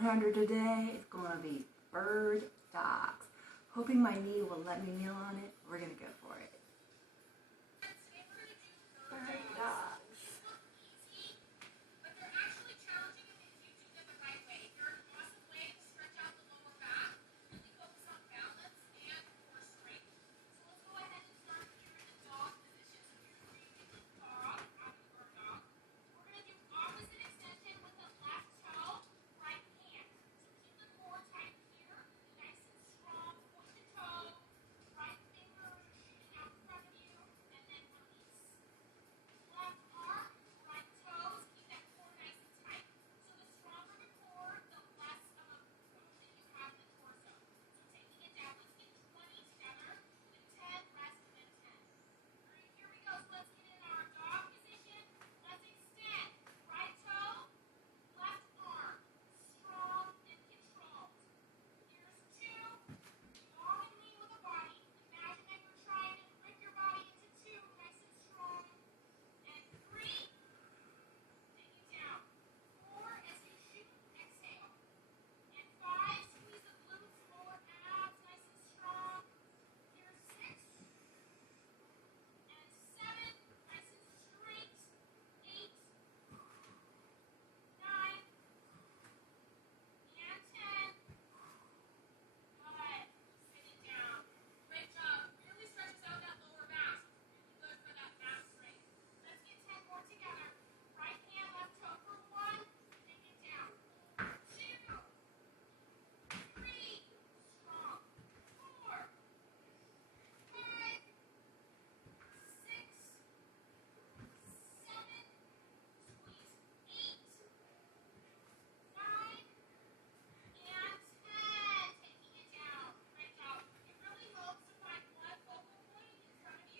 100 today is going to be bird dogs. Hoping my knee will let me kneel on it. We're going to go for it. Bird dogs.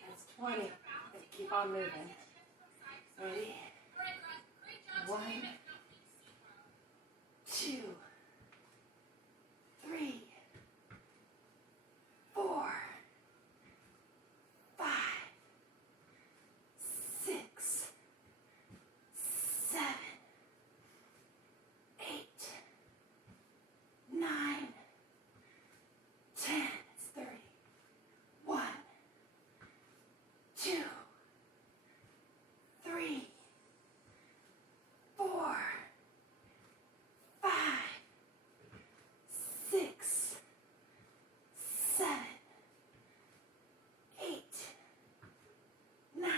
That's 20. Keep on moving. Ready? 1, 2, 3, 4, 5, 6, 7, 8, 9, 10. It's 30. 1, 2, 3, 4, 5, 6, 7, 8, 9,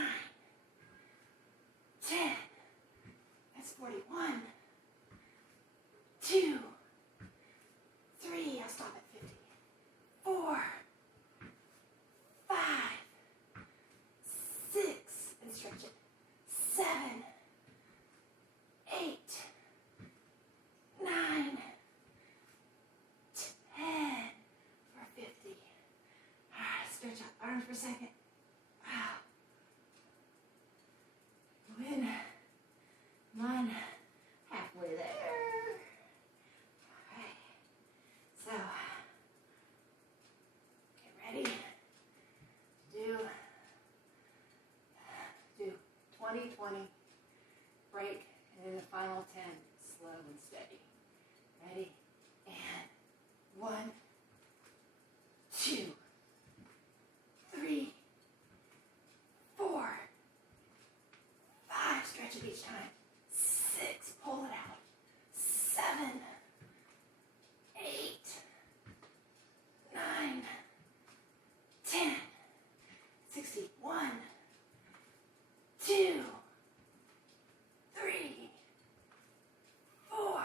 10. That's 41. 2, 3. I'll stop at 50. 4, 5, 6, and stretch it. 7, 8, 9, 10 for 50. All right, stretch out arms for a second. Wow. Win. Mine halfway there. All right. So, get ready. Do 20, 20, break, and then the final 10, slow and steady. Ready? And 1, 2, 3, 4, 5, stretch it each time. 6, pull it out. 7, 8, 9, 10. 61, 2, 3, 4,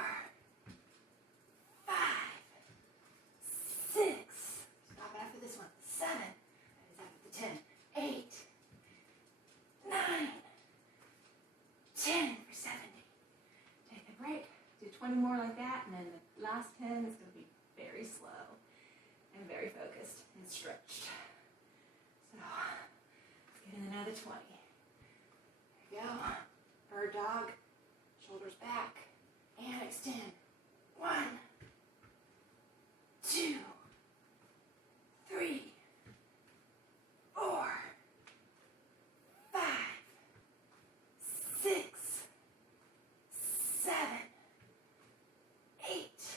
5, 6. Stop after this one. 7. That is after the 10. 8, 9, 10 for 70. Take a break. Do 20 more like that, and then the last 10 is going to be very slow and very focused and stretched. So, let's get in another 20. There you go. Bird dog. Shoulders back. And extend. 1, 2, 3, 4, 5, 6, 7, 8,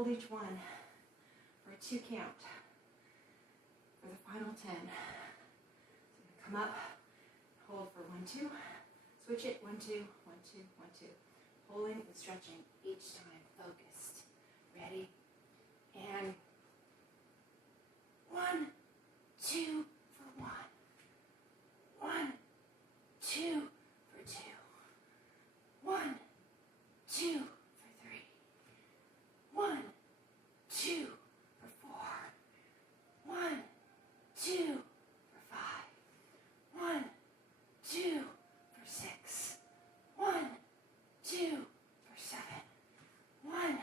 hold each one for a 2 count for the final 10. So come up, hold for 1, 2, switch it, 1, 2, 1, 2, 1, 2. Holding and stretching each time, focused. Ready? And 1, 2 for 1. 1, 2 for 2. 1, 2 for 3. 1, 2 for 4. 1, 2 for 5. 1, 2 for 6. 1, 2 for 7. 1,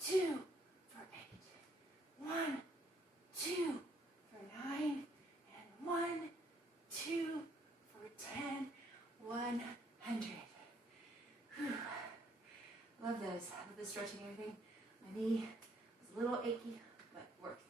2 for 8. 1, 2 for 9. And 1, 2 for 10. 100. Whew. Love those. Love the stretching and everything. My knee was a little achy, but worked